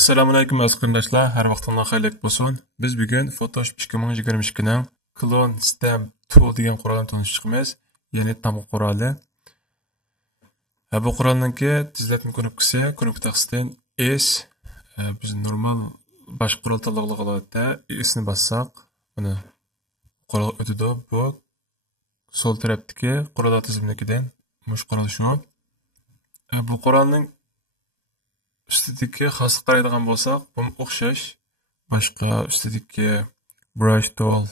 Assalamu alaykum aziz qarindoshlar, har vaqtingiz xayrlik bo'lsin. Biz bugun Photoshop 2022 ning Clone Stamp Tool degan qurolni tanishib chiqamiz. Ya'ni tamg'a quroli. Bu qurolninki tizlatma ko'nikmasi taqsidan S. Biz normal bosh qurol tanlag'lig'ida S'ni bassak, buni qurol o'tadi. Bu sol tarafdagi qurol tizimligidan mush qurol shu. Bu qurolning ustidagi xoslik qaraydigan bo'lsak, bu o'xshash boshqa ustidagi brush tool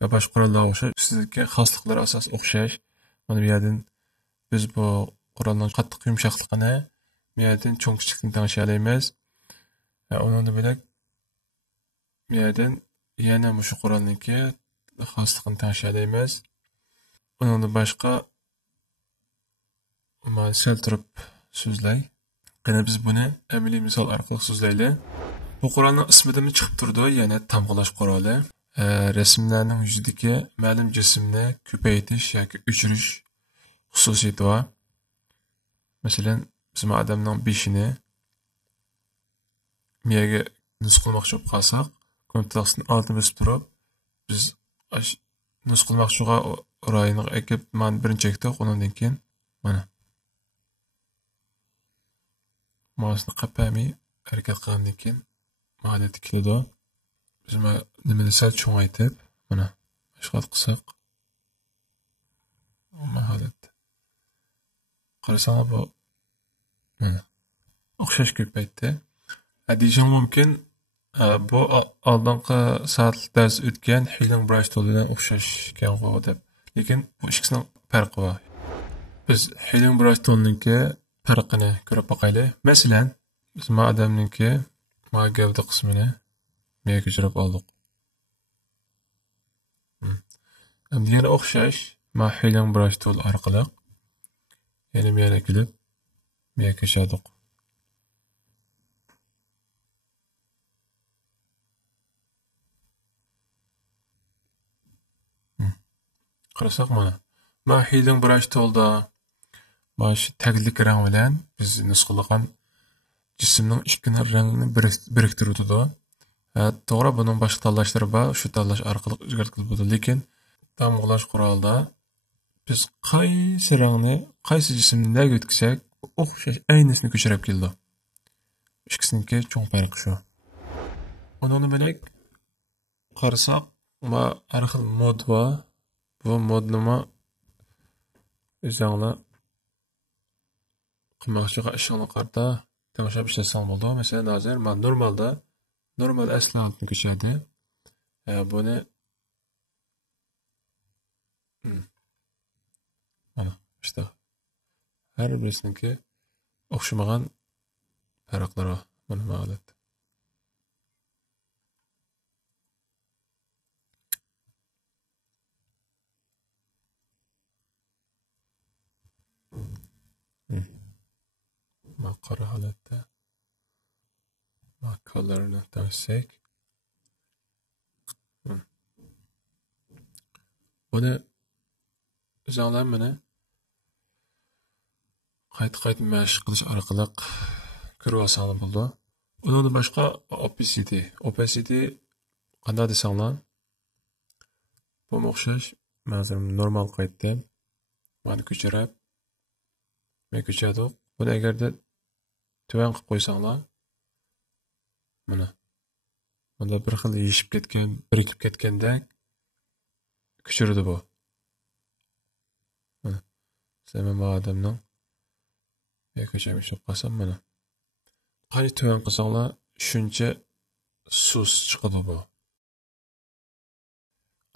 va boshqa qurollarga o'xshash ustidagi xosliklari asos o'xshash. Mana bu yerdan biz bu qurolning qattiq yumshoqligini, bu yerdan cho'ng kichikni tanishib olamiz. Undan bilak bu yerdan yana shu qurolningki xosligini tanishib olamiz. Undan boshqa mana sal turib so'zlay. Qani biz buni amaliy misol orqali so'zlaylik. Bu qurolning ismidan chiqib turdi, ya'ni tamg'alash quroli. Rasmlarning yuzidagi ma'lum jismni ko'paytirish yoki o'chirish xususiyati bor. Masalan, biz odamning beshini miyaga nusxalmoqchi bo'lib qolsak, kompyuterni altini bosib turib, biz nusxalmoqchiga rayini ekib, mana birinchi chekdik, undan keyin mana mousni qapamay harakat qilgandan keyin holatga keladi. Biz nimani sal cho'ngaytib, mana boshqa qilsak, mana holat. Qarasanglar bu mana o'xshash ko'paydi. Deyishim mumkin, bu oldingi soat dars o'tgan Healing Brush tool bilan o'xshash ekan deb. Lekin bu ikkisining farqi bor. Biz Healing Brush toolninki farqini ko'rib boqaylik. Masalan, biz odamninki gavda qismini miyaga ko'chirib oldik. Endi yana o'xshash Healing Brush tool orqali yana miyaga kelib miyaga ko'chirdik. Qarasak mana Healing Brush toolda baş taglik rang bilan biz nusxalagan jismning ikki rangini biriktirib turdi. To'g'ri, buning boshqa tanlashlari bor, shu tanlash orqali o'zgartirib bo'ladi. Lekin tamg'alash qurolida biz qaysi rangni, qaysi jismni nega o'tkazsak, o'xshash aynasini ko'chirib keldi. Ikkisiniki cho'ng farqi shu. Undan bilak qarasak, har xil mod bor. Bu mod nima? O'zinglar qilmoqchiga ishingni qarta tanishib ishlasang bo'ldi. Masalan, hozir men normal asli altni ko'chadi. Buni mana işte har birisiniki o'xshamagan farqlari bor. Mana holat. Qara holatda colorni tanishsak, buni o'zinglar mana qayta mashq qilish orqali ko'rib olsanglar bo'ldi. Undan boshqa opacity qanday desanglar, bu o'xshash. Mazlum normal qaytdan mana ko'chirib ko'chirdik. Buni agarda tuvan qilib qo'ysanglar, mana bir xil yeyishib ketgan, birikib ketganda ko'chirdi bu. Mana sen odamning ko'chirib qolsam, mana qancha tuvan qilsanglar, shuncha sus chiqadi bu.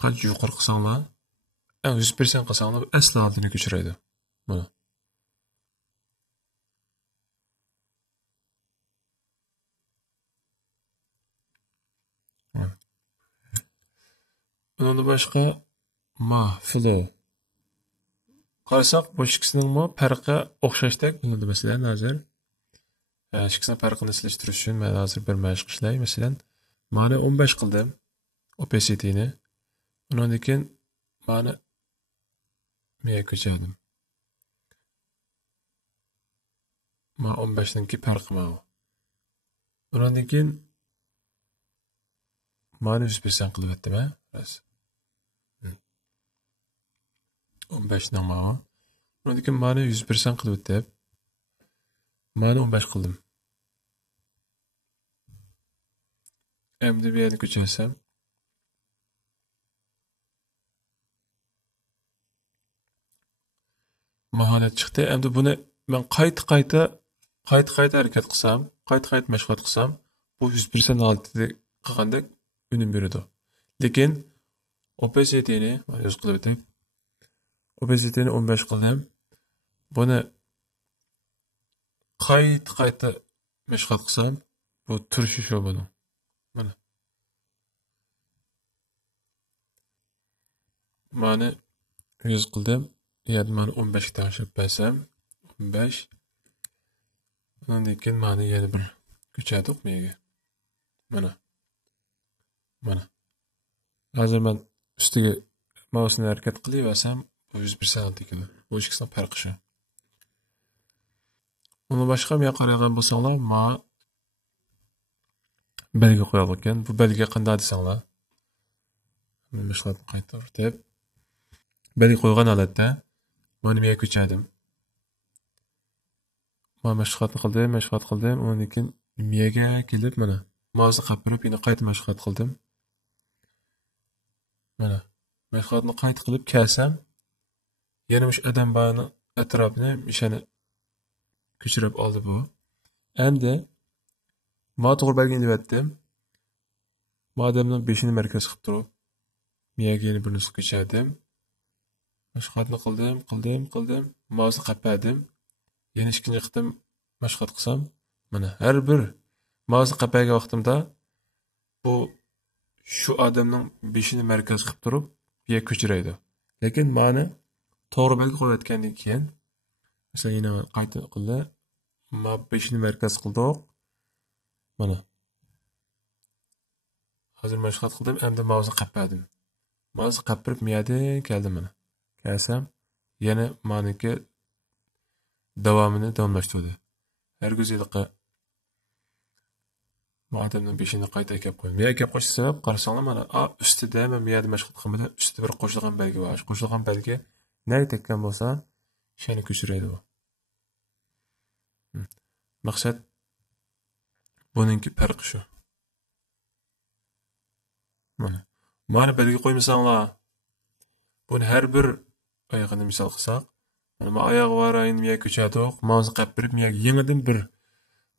Qancha yuqori qilsanglar, 100% qilsanglar, asli oldini ko'chiradi. Mana bundan başqa flow. Qarasak, bu ikkisining farqi o'xshashdek bo'ladi. Masalan, hozir ikkisining farqini solishtirish uchun men hozir bir mashq ishlay. Masalan, mana 15 qildim opacity-ni. Undan keyin mana miya ko'chirdim. Mana 15 ninki farqi mana. Bundan keyin mana 100% qilib etdim, ha? Ras. 15 dan mana. Bundan keyin mana 100% qilib etdim. Mana 15 qildim. Endi bu yerni ko'chirsam mahorat chiqdi. Endi buni men qayta harakat qilsam, qayta mashg'ulot qilsam, bu 100% holatida qilgandek unum beradi. Lekin opacity-ni mana yo'q qilib o'tib, opacity-ni 15 qildim. Buni qayta mashg'ulot qilsam, bu turishi shu bo'ladi. Mana. Mana 100 qildim. Yani mana 15 ga tashib bersam, 15. Bundan keyin mana yana bir ko'chadiq menga. Mana. Hozir men ustiga mouseni harakat qilaversam, bu 100% ekan. Bu ikkisining farqi shu. Uni boshqa men qaragan bo'lsanglar, ma belgi qo'yib ekan. Bu belgi qanday desanglar? Men mashg'ulotni qayta deb belgi qo'ygan holatda mana menga ko'chadim. Mana mashg'ulotni qildim. Undan keyin miyaga kelib mana mouseni qapirib, yana qayta mashg'ulot qildim. Mana mashg'ulotni qayta qilib kelsam, yana o'sha odam bani atrofini mishani ko'chirib oldi bu. Endi ma to'g'ri belgini devatdim. Madamning beshini markaz qilib turib, miyaga yana bir narsa ko'chardim. Mashg'ulotni qildim. Mouseni qapadim. Yana ikkinchi qitim mashg'ulot qilsam, mana har bir mouseni qapagan vaqtimda bu shu odamning beshini markaz qilib turib, biya ko'chiraydi. Lekin mani to'g'ri belgi qo'yayotgandan keyin, masalan, yana qayta qildi. Ma beshini markaz qildik. Mana. Hozir mashg'ulot qildim, endi mouseni qapadim. Mouseni qapirib miyadan keldim mana. Kelsam, yana maniki davomini davomlashtirdi. Har go'zallikqa odamning beshini qayta kelib qo'ydim. Miyaga kelib qo'yish sabab qarasanglar mana ustida men miyada mashg'ulot qilmada ustida bir qo'shilgan belgi bor. Qo'shilgan belgi nega tekkan bo'lsa, shuni ko'chiraydi bu. Maqsad buningki farqi shu. Mana belgi qo'ymasanglar, buni har bir oyog'ini misol qilsak, mana oyog'i bor ayni miyaga ko'chadiq, mouseni qapirib miyaga yangidan bir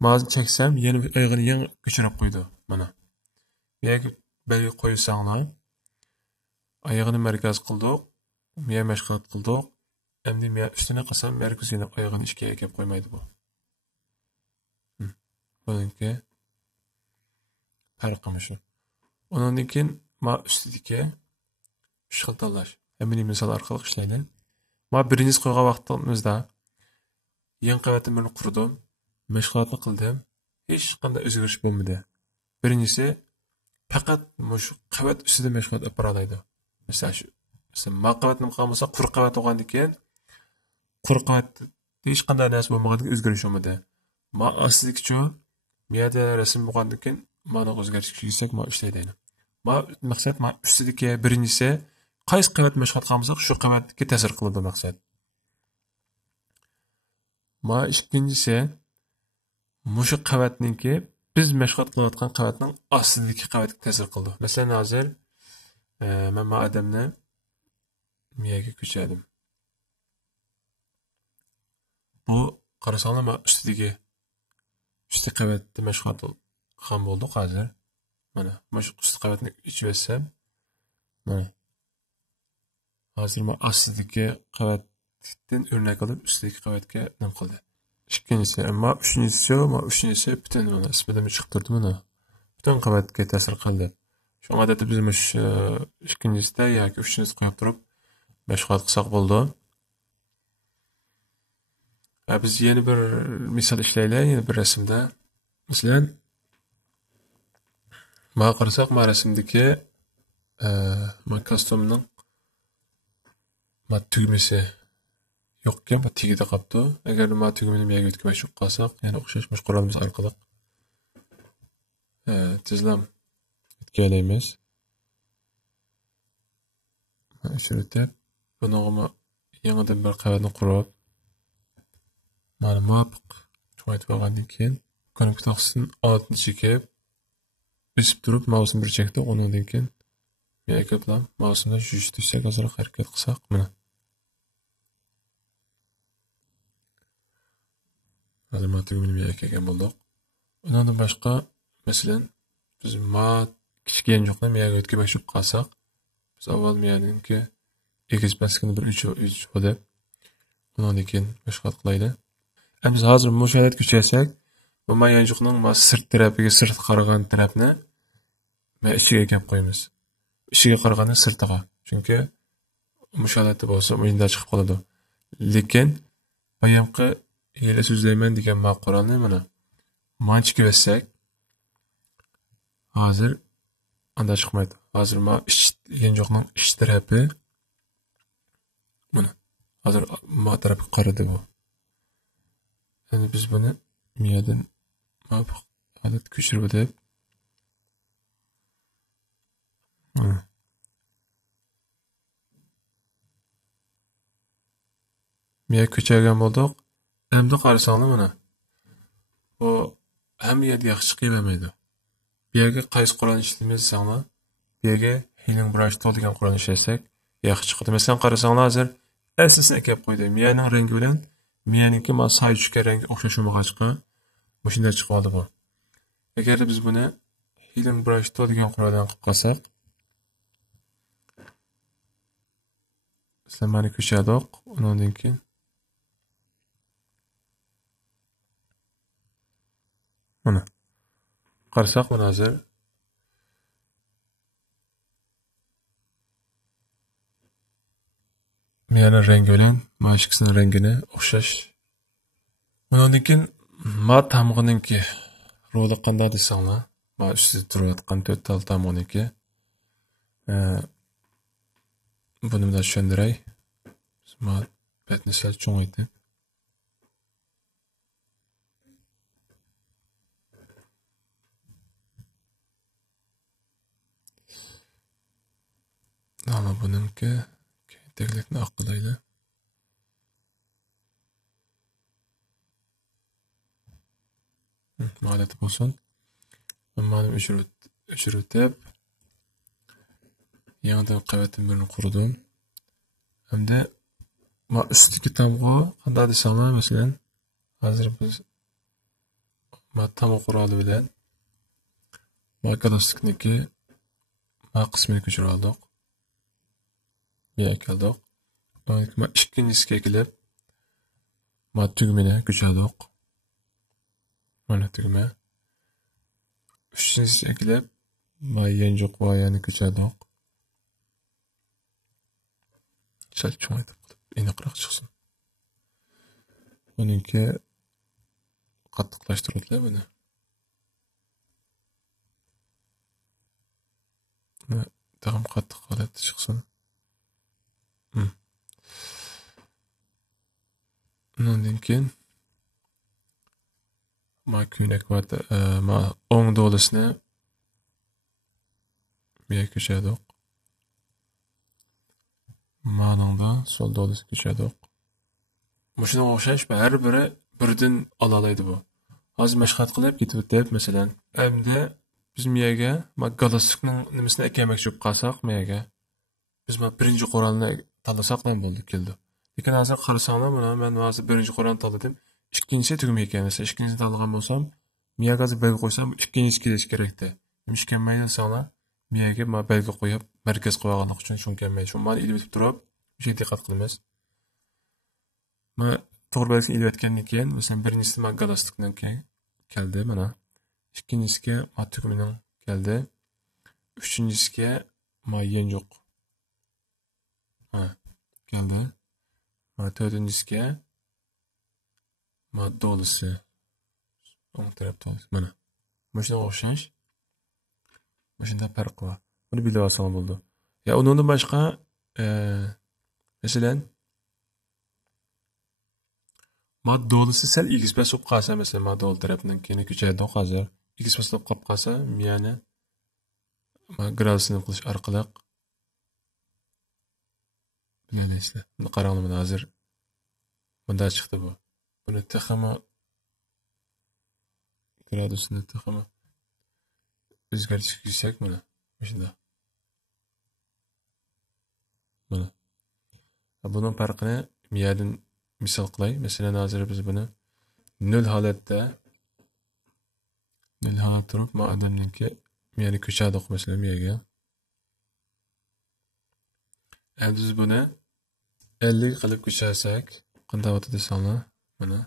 mouseni cheksam, yana oyog'ini yangi ko'chirib qo'ydi. Mana. Miyaga belgi qo'ysanglar, oyog'ini markaz qildik, miya mashg'ulot qildik. Endi miya ustini qilsam, markazini oyog'ini ishga kelib qo'ymaydi bu. Buningki farqi shu. Undan keyin ma ustidagi xil tanlash. Mini misol orqali ishlaydi. Ma birinchi qo'ygan vaqtimizda yan qavatni birini qurdim, mashg'ulotni qildim. Hech qanday o'zgarish bo'lmadi. Birinchisi faqat shu qavat ustida mashg'ulot olib boradi. Masalan, ma qavatni qilmasa, qur qavat olgandan keyin qur qavat hech qanday narsa bo'lmagandan o'zgarish bo'lmadi. Ma ostidagi miyada rasm bo'lgandan keyin mana o'zgarish qilsak, ma ishlaydi. Ma maqsad ma ustidagi birinchisi qaysi qavat mashg'ulot qilmasak, shu qavatga ta'sir qiladi maqsad. Ma ikkinchisi mushu qavatningki biz mashg'ulot qilayotgan qavatning ostidagi qavatga ta'sir qildi. Masalan, hozir men ma odamni miyaga ko'chadim. Bu qarasanglar ma ustidagi qavatda mashg'ulot qilgan bo'ldi hozir. Mana, shu usti qavatni ichib olsam, mana. Hozir men ostidagi qavatdan o'rnak olib, ustidagi qavatga nim qildi. Ikkinchisi, ammo uchinchisi butun mana ismidan chiqib turdi mana. Butun qavatga ta'sir qildi. Shu odatda biz shu ikkinchisida yoki uchinchisida qo'yib turib mashg'ulot qilsak bo'ldi. Biz yana bir misol ishlaylik, yana bir rasmda. Masalan, ma qarasak, ma rasmdagi ma kostyumning ma tugmasi yo'q ekan, bu tegida qolibdi. Agar ma tugmani miyaga o'tkazib qolsak, yana o'xshash qurolimiz orqali tizlam etkilaymiz. O'chirib, buni yangidan bir qavatni qurib, mana muvofiq jo'natib olgandan keyin konektor taqsining altini chekib, bisib turib, mausni bir chekdi, undan keyin miyaga bilan mausni yurishtirsak, ozroq harakat qilsak, mana. Ma'lumot tugmani miyaga kelgan bo'ldik. Undan boshqa, masalan, biz kichik yanchoqni miyaga o'tkazmoqchi qolsak, biz avval miyaninki egiz paskini bir 3 deb, undan keyin boshqa qilaydi. Biz hozir mushahadat kuchaysak, bu yanchoqning sirt tarafiga sirt qaragan tarafni ichiga kelib qo'yamiz. Ichiga qaraganda sirtiga. Chunki mushahadatda bo'lsa, o'yinda chiqib qoladi. Lekin bayamqi yeli so'zlayman degan maqolani mana manchga versak, hozir anda chiqmaydi. Hozir yanchoqning ich tarafi mana hozir tarafga qaradi bu. Endi biz buni miyadan holat ko'chirib deb miya ko'chirgan bo'ldik. Endi qarasanglar mana bu hamma yerga yaxshi chiqavermaydi. Bu yerga qaysi Qur'on ishlaymiz desanglar, bu yerga Healing Brush degan Qur'on ishlasak yaxshi chiqadi. Masalan, qarasanglar hozir asosini kelib qo'ydi. Miyaning rangi bilan miyaniki soy tushgan rangi o'xshashmag'achqa shunda chiqib oldi bu. Agar biz buni Healing Brush degan Qur'ondan qilib qolsak, sizlarni ko'chadoq, undan keyin mana qarasak, mana hozir miyaning rangi bilan mashqisining rangini o'xshash. Undan keyin tamg'iningki roli qanday desanglar, ustida turayotgan 4 tal tamg'iniki buni bilan tushundiray. Betni sal cho'ngaydi. Ama bununki teklikni aqlaydi. Ma'lumot bo'lsin. Ma'lum o'chirib yangidan qavatni birini qurdim. Hamda ustiki tamg'o qanday desanglar, masalan, hozir biz tamg'o quroli bilan galostikniki qismini ko'chirib oldik. Keldik. Ikkinchisiga kelib tugmani ko'chirdik. Mana tugma. Uchinchisiga kelib yanchoq voyani ko'chirdik. Sal cho'ngayib aniqroq chiqsin. Buningki qattiqlashtiriladi buni. Tag'im qattiq holatda chiqsin. Undan keyin kuynak va o'ng do'lisini miya ko'chirdik. Ma'noda sol do'lisi ko'chirdik. Shunga o'xshash har biri birdan olalaydi bu. Hozir mashg'ulot qilib ketib o'tib, masalan, endi biz miyaga galostikning nimasini eklemoqchi bo'lib qolsak, miyaga biz birinchi Qur'onni tanlasak ham bo'ldi, keldi. Lekin hozir qarasanglar, mana men hozir birinchi Qur'onni tanladim. Ikkinchisi tugma ekan. Masalan, ikkinchisini tanlagan bo'lsam, miyaga belgi qo'ysam, ikkinchisi kelish kerakda. Nima kelmaydi desanglar, miyaga belgi qo'yib, markaz qo'yganlik uchun shun kelmaydi. Shu ma'ni ilib turib, shunga diqqat qilamiz. To'g'ri belgi ilib etgandan keyin, masalan, birinchisi galostikdan keldi, mana. Ikkinchisiga tugmaning keldi. Uchinchisiga yanchoq keldi. To'rtinchisiga do'lisi o'ng taraf do'lisi. Mana shunga o'xshash. Shunda farq bor. Buni bilib olsang bo'ldi. Ya undan boshqa masalan do'lisi sal egiz bosib qolsa, masalan, do'l tarafdan keyin ko'chaydi hozir. x bosilib qolib qolsa miyani gradusini qilish orqali bilaysizlar. Buni qaranglar, mana hozir bunda chiqdi bu. Buni texmi gradusini texmi o'zgartirsak mana shunda. Mana. Bunun farqini miyadan misol qilay. Masalan, hozir biz buni 0 holatda turib, ma odamninki miyani ko'chadiq masalan miyaga. Endi biz buni 50 qilib ko'charsak, qanday o'tadi desanglar, mana.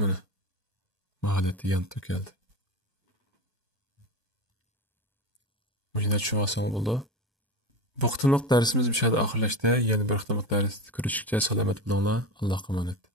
Mana. Holatda yanib keldi. Bunda tushunasizmi bo'ldi? Bu qitimliq darsimiz bu yerda oxirlashdi. Yana bir qitimliq darsda ko'rishguncha salomat bo'linglar. Allohga emanet.